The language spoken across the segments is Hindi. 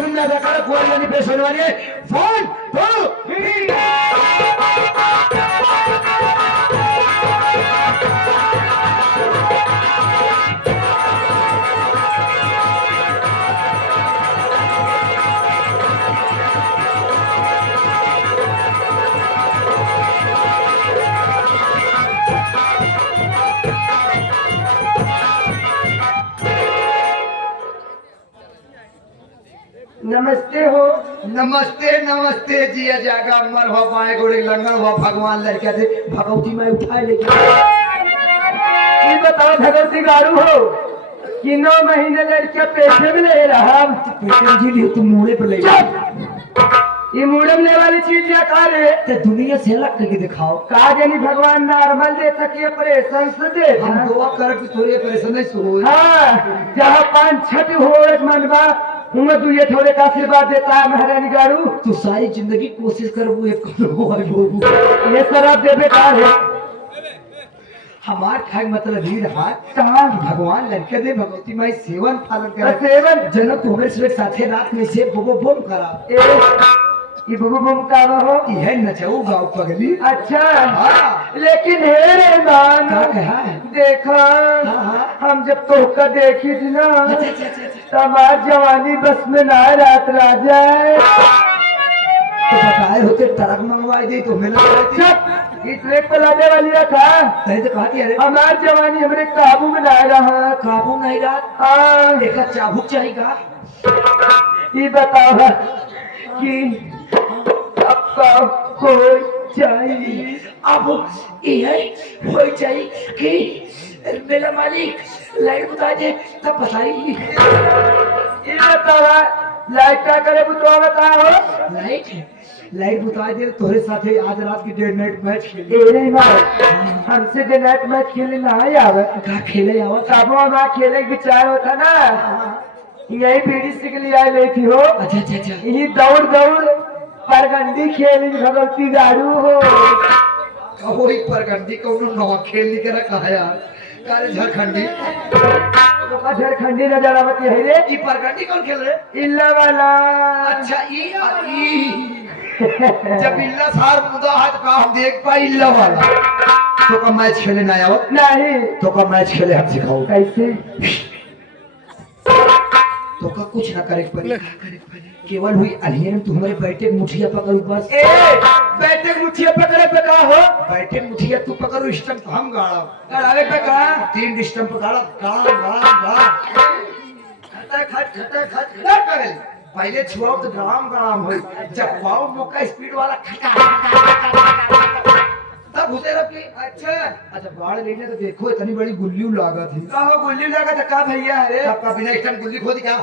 पेश होने वाली है फोन नमस्ते हो। नमस्ते नमस्ते जिया जागा मर हो पाए गोड़े लंगड़ हो भगवान लड़का थे भगवती मैं उठाए लेके ये बताओ भगवती गारू हो कि 9 महीने लड़के पैसे में ले रहा पेटम जी लिए तुम मुड़े पे ले ये मुड़म ले वाली चीज या का रे ते दुनिया से अलग करके दिखाओ का जानी भगवान नॉर्मल दे सके ऑपरेशन से दे हम दुआ कर कि तोरे परेशान नहीं सो हाँ जहाँ 5-6 हो एक मनवा उनमें तू ये थोड़े का आशीर्वाद देता है महारानी गारू तू सारी जिंदगी कोशिश कर वो एक हो ये शराब दे बेकार है हमार खाए मतलब ही रहा कहाँ भगवान लड़के दे भगवती माई सेवन पालन कर सेवन जनक तुम्हारे से साथे रात में से बोबो बोम करा ये बबू बम का हो यह नचाऊ गाँव पगली अच्छा हाँ। लेकिन हे रे मान क्या कहा है देखा हाँ। हम जब तोहका देखी थी ना अच्छा। तमार जवानी बस में ना रात राजा तो बताए होते ट्रक मंगवाई दी तो मिला ये ट्रैक पे लाने वाली था कहीं तो कहा अरे हमार जवानी हमरे काबू में ना रहा काबू नहीं रहा हाँ देखा चाबुक चाहिएगा ये बताओ कि आपका कोई चाहिए अब यह हो चाहिए कि मेरा मालिक लाइट बता दे तब बताइए ये बताओ लाइट क्या करे तो बताओ लाइट बता दे तोरे साथे आज रात की डेढ़ नाइट मैच खेले ए नहीं मार हमसे डे नाइट मैच खेलने ना आवे का खेले आवा तब वहाँ खेले के विचार होता ना यही पीढ़ी से के लिए आए ले थी हो अच्छा यही दौड़ परगंडी खेली भगवती गारू हो वही परगंडी को नवा खेल के रखा है यार कारे झारखंडी तो झारखंडी नजर आवती है रे ये परगंडी कौन खेल रहे इल्ला वाला अच्छा ई जब इल्ला सार मुदा है तो का हम देख पाई इल्ला वाला तो का मैच खेले ना आवा नहीं तो का मैच खेले हम सिखाओ कैसे तो का कुछ ना करे पड़ी केवल हुई अलियन में तुम्हारे बैठे मुठिया पकड़ बस ए बैठे मुठिया पकड़े पे का हो बैठे मुठिया तू पकड़ो स्टंप हम गाड़ा गड़ावे पे का 3 स्टंप गाड़ा गाड़ा खटा करे पहले छुआओ तो गड़ाम होई जब पाओ मौका स्पीड वाला खटा तब होते रखे अच्छा बाढ़ लेने तो देखो इतनी बड़ी गुल्ली लागा थी कहो गुल्ली लगा तो का भैया है सबका बिना स्टंप गुल्ली खोदी क्या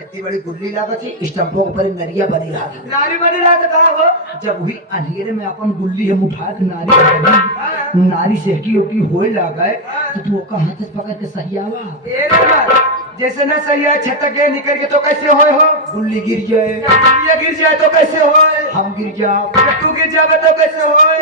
इतनी बड़ी गुल्ली लागा थी स्टंपों के ऊपर नरिया बनी रहा था नारी बनी रहा तो कहा हो जब हुई अंधेरे में अपन गुल्ली हम उठा के नारी से की होए लागा तो तू ओका हाथ से पकड़ के सही आवा ए रे मार जैसे न सही है छटक के निकल के तो कैसे होए हो गुल्ली गिर जाए ये गिर जाए तो कैसे होए हम गिर जाओ तू गिर जावे तो कैसे होए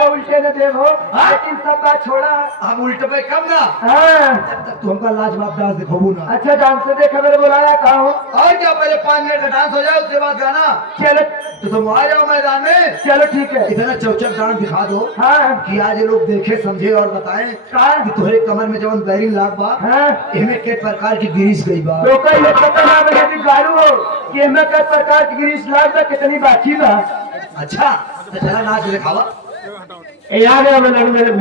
तो उल्टे न देखो लेकिन सब बात छोड़ा हम उल्टे पे कम ना हाँ जब तक तू हमका लाजवाब डांस दिखाबू ना अच्छा डांस से देखा मेरे बुलाया कहा हो और क्या पहले 5 मिनट का डांस हो जाए उसके बाद गाना चलो तो तुम आ जाओ मैदान में चलो ठीक है इतना चौचक डांस दिखा दो हाँ कि आज ये लोग देखे समझे और बताएं कि तुम्हारे कमर में जवन बैरिंग लाग बा हाँ इनमें किस प्रकार की गिरीश गई बा तो कई पता ना बने कि गारू हो कि हमें कई प्रकार की गिरीश लाग कितनी बाकी बा अच्छा तो चला नाच दिखावा याद है मेरे